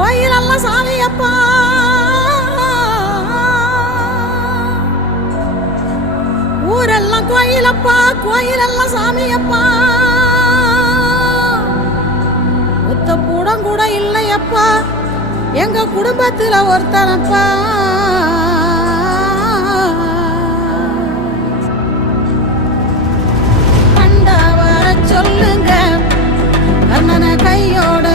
கோயிலெல்லாம் சாமியப்பா, ஊரெல்லாம் கோயிலப்பா, கோயிலெல்லாம் சாமியப்பா. ஒத்த கூடம் கூட இல்லையப்பா, எங்க குடும்பத்துல ஒருத்தனப்பா. கண்டா வர சொல்லுங்க, கண்ணனை கையோட